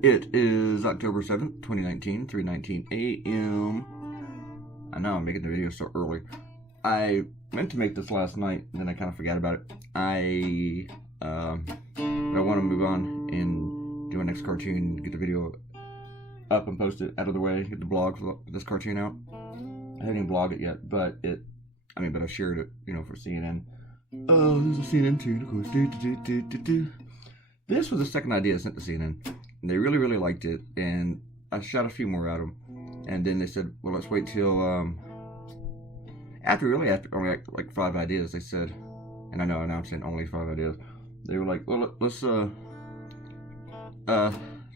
It is October 7th, 2019, 3:19 a.m. I know I'm making the video so early. I meant to make this last night, and then I kind of forgot about it. I want to move on and do a next cartoon, get the video up and post it out of the way, get the blog for this cartoon out. I haven't even blogged it yet, but I shared it, for CNN. Oh, there's a CNN tune, of course. This was the second idea I sent to CNN. And they really, really liked it, and I shot a few more at them. And then they said, well, let's wait till, after only like 5 ideas, they said, and I know now I'm saying only 5 ideas, they were like, well, let's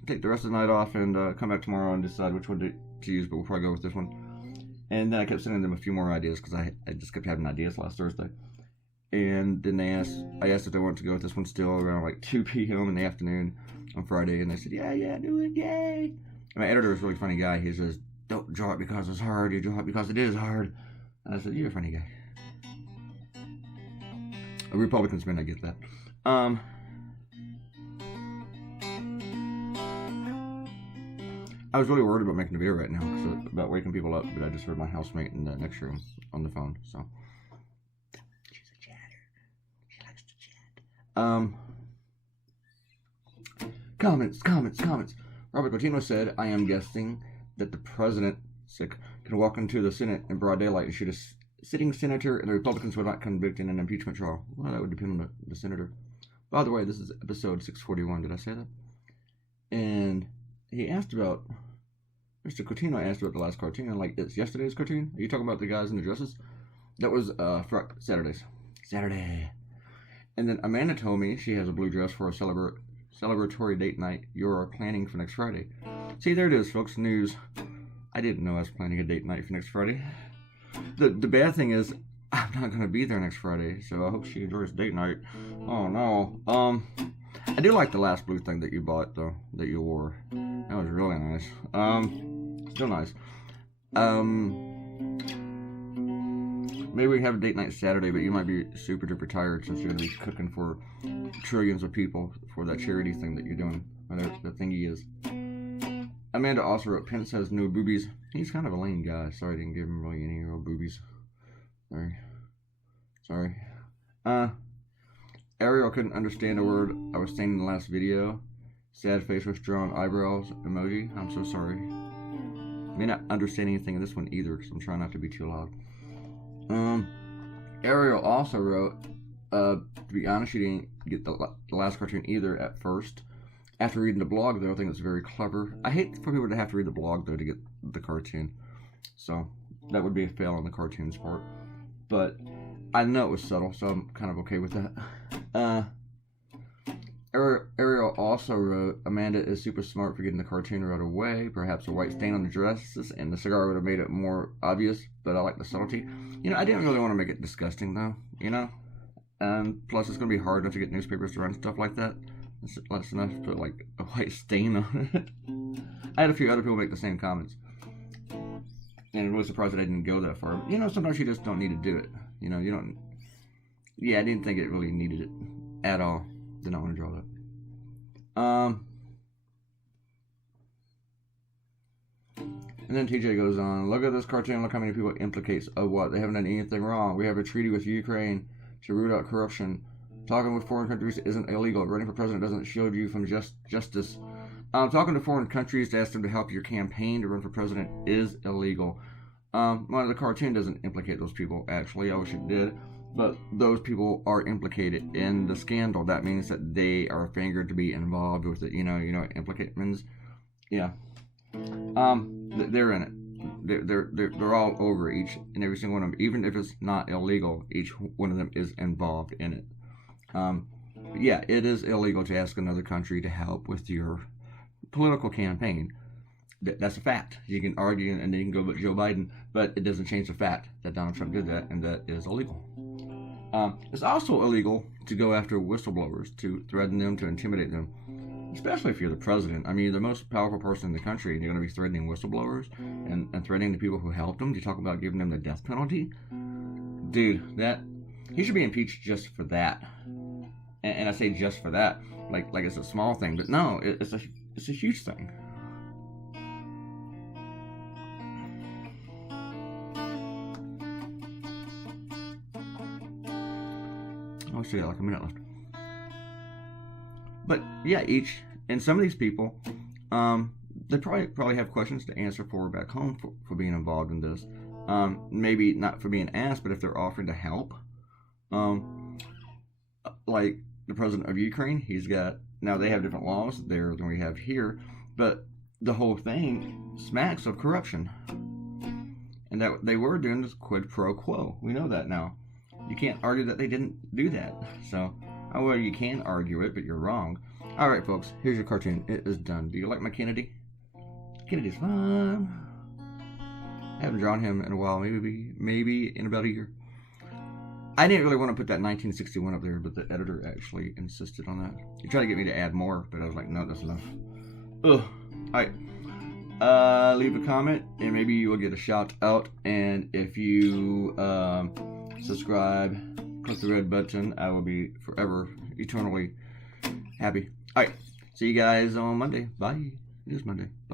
take the rest of the night off and come back tomorrow and decide which one to use, but we'll probably go with this one. And then I kept sending them a few more ideas, because I just kept having ideas last Thursday. And then I asked if they wanted to go with this one still around like 2 p.m. in the afternoon on Friday, and they said, yeah, do it, yay. And my editor is a really funny guy. He says, don't draw it because it's hard, you draw it because it is hard. And I said, you're a funny guy. Republicans may not get that. I was really worried about making a video right now, about waking people up, but I just heard my housemate in the next room on the phone, so. She's a chatter. She likes to chat. Comments. Robert Claytoonz said, I am guessing that the president, can walk into the Senate in broad daylight and shoot a sitting senator, and the Republicans would not convict in an impeachment trial. Well, that would depend on the senator. By the way, this is episode 641. Did I say that? And he asked about, Mr. Claytoonz asked about the last cartoon, like, it's yesterday's cartoon? Are you talking about the guys in the dresses? That was Saturday. And then Amanda told me she has a blue dress for a celebratory date night you're planning for next Friday. See, there it is, folks, news. I didn't know I was planning a date night for next Friday. The bad thing is, I'm not going to be there next Friday, so I hope she enjoys date night. Oh, no. I do like the last blue thing that you bought, though, that you wore. That was really nice. Still nice. Maybe we have a date night Saturday, but you might be super duper tired since you're going to be cooking for trillions of people for that charity thing that you're doing, whatever the thingy is. Amanda also wrote, Pence has no boobies. He's kind of a lame guy. Sorry I didn't give him really any real boobies. Sorry. Ariel couldn't understand a word I was saying in the last video. Sad face with drawn eyebrows emoji. I'm so sorry. I may not understand anything in this one either, because I'm trying not to be too loud. Ariel also wrote, to be honest, she didn't get the last cartoon either at first. After reading the blog, though, I think it's very clever. I hate for people to have to read the blog, though, to get the cartoon. So, that would be a fail on the cartoon's part. But I know it was subtle, so I'm kind of okay with that. Ariel also wrote, Amanda is super smart for getting the cartoon right away. Perhaps a white stain on the dresses and the cigar would have made it more obvious, but I like the subtlety. I didn't really want to make it disgusting, though, plus, it's going to be hard enough to get newspapers to run stuff like that. It's enough to put, like, a white stain on it. I had a few other people make the same comments. And I'm really surprised that I didn't go that far. But, sometimes you just don't need to do it. You don't... Yeah, I didn't think it really needed it at all. Did not want to draw that. And then TJ goes on, look at this cartoon, look how many people it implicates. Oh, what? They haven't done anything wrong. We have a treaty with Ukraine to root out corruption. Talking with foreign countries isn't illegal. Running for president doesn't shield you from justice. Talking to foreign countries to ask them to help your campaign to run for president is illegal. Well, the cartoon doesn't implicate those people, actually. I wish it did. But those people are implicated in the scandal. That means that they are fingered to be involved with it. You know what implicate means? Yeah. They're in it. They're all over each and every single one of them. Even if it's not illegal, each one of them is involved in it. Yeah, it is illegal to ask another country to help with your political campaign. That's a fact. You can argue and then you can go with Joe Biden, but it doesn't change the fact that Donald Trump did that, and that is illegal. It's also illegal to go after whistleblowers, to threaten them, to intimidate them. especially if you're the president. I mean, you're the most powerful person in the country, and you're going to be threatening whistleblowers and threatening the people who helped them. You talk about giving them the death penalty, dude. He should be impeached just for that. And I say just for that, like it's a small thing, but no, it's a huge thing. I'll still got like a minute left. But yeah, and some of these people, they probably have questions to answer for back home for being involved in this. Maybe not for being asked, but if they're offering to help. Like the president of Ukraine, now they have different laws there than we have here, but the whole thing smacks of corruption. And that they were doing this quid pro quo. We know that now. You can't argue that they didn't do that. So, well, you can argue it, but you're wrong. Alright, folks, here's your cartoon. It is done. Do you like my Kennedy? Kennedy's fun. I haven't drawn him in a while. Maybe in about a year. I didn't really want to put that 1961 up there, but the editor actually insisted on that. He tried to get me to add more, but I was like, no, that's enough. Ugh. Alright. Leave a comment, and maybe you will get a shout out. And if you subscribe, click the red button, I will be forever, eternally happy. Alright. See you guys on Monday. Bye. It is Monday. Bye.